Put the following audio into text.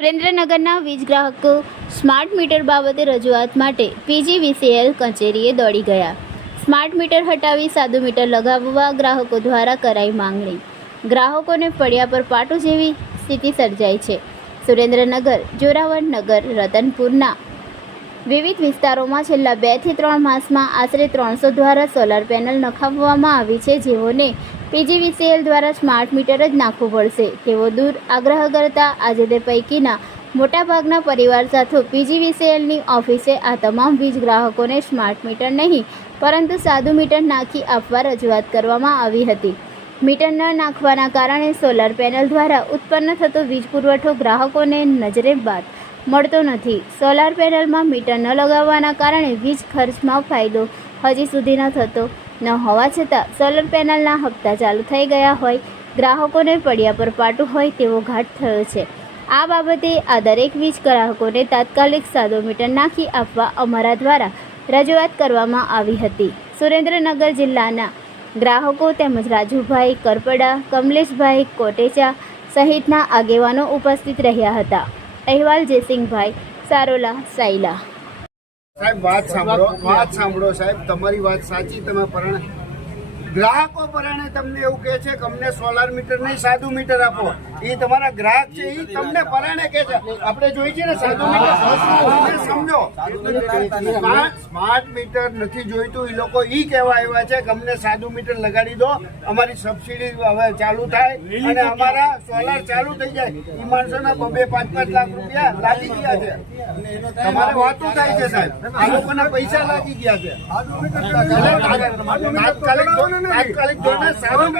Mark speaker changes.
Speaker 1: સુરેન્દ્રનગરના વીજ ગ્રાહકો સ્માર્ટ મીટર બાબતે રજૂઆત માટે પીજીવીસીએલ કચેરીએ દોડી ગયા. સ્માર્ટ મીટર હટાવી સાદું મીટર લગાવવા ગ્રાહકો દ્વારા કરાઈ માંગણી. ગ્રાહકોને પડ્યા પર પાટું જેવી સ્થિતિ સર્જાઈ છે. સુરેન્દ્રનગર, જોરાવર નગર, રતનપુરના વિવિધ વિસ્તારોમાં છેલ્લા બેથી ત્રણ માસમાં આશરે ત્રણસો દ્વારા સોલાર પેનલ નખાવવામાં આવી છે જેઓને પીજીવીસીએલ દ્વારા સ્માર્ટ મીટર જ નાખવું પડશે. તેવો દૂર આગ્રહ કરતા આજે તે પૈકીના મોટાભાગના પરિવાર સાથે પીજીવીસીએલની ઓફિસે આ તમામ વીજ ગ્રાહકોને સ્માર્ટ મીટર નહીં, પરંતુ સાદું મીટર નાખી આપવા રજૂઆત કરવામાં આવી હતી. મીટર ન નાખવાના કારણે સોલાર પેનલ દ્વારા ઉત્પન્ન થતો વીજ પુરવઠો ગ્રાહકોને નજરે બાદ મળતો નથી. સોલાર પેનલમાં મીટર ન લગાવવાના કારણે વીજ ખર્ચમાં ફાયદો હજી સુધી ન થતો ન હોવા છતાં સોલર પેનલના હપ્તા ચાલુ થઈ ગયા હોય, ગ્રાહકોને પડ્યા પર પાટું હોય તેવો ઘાટ થયો છે. આ બાબતે આ દરેક વીજ ગ્રાહકોને તાત્કાલિક સાદો મીટર નાખી આપવા અમારા દ્વારા રજૂઆત કરવામાં આવી હતી. સુરેન્દ્રનગર જિલ્લાના ગ્રાહકો તેમજ રાજુભાઈ કરપડા, કમલેશભાઈ કોટેચા સહિતના આગેવાનો ઉપસ્થિત રહ્યા હતા. અહેવાલ જયસિંહભાઈ, સારોલા સાયલા.
Speaker 2: સાહેબ, વાત સાંભળો વાત સાંભળો સાહેબ, તમારી વાત સાચી, તમે પરણે ગ્રાહકો પરણે તમને એવું કહે છે કે અમને સોલાર મીટર નહીં, સાદું મીટર આપો. એ તમારા ગ્રાહક છે એ તમને પરાણે કે છે. આપણે જોઈ છે ને સાધુ મીટર સમજો. સ્માર્ટ મીટર નથી જોઈતું એ લોકો ઈ કહેવા આવ્યા છે કે અમને સાધુ મીટર લગાડી દો. અમારી સબસિડી હવે ચાલુ થાય અને અમારા સોલાર ચાલુ થઈ જાય. એ માણસોના બબે પાંચ પાંચ લાખ રૂપિયા લાગી ગયા છે. તમારે વાતો થાય છે સાહેબ. આ લોકોના પૈસા લાગી ગયા છે. તાત્કાલિક તાત્કાલિક ધોરણે સારું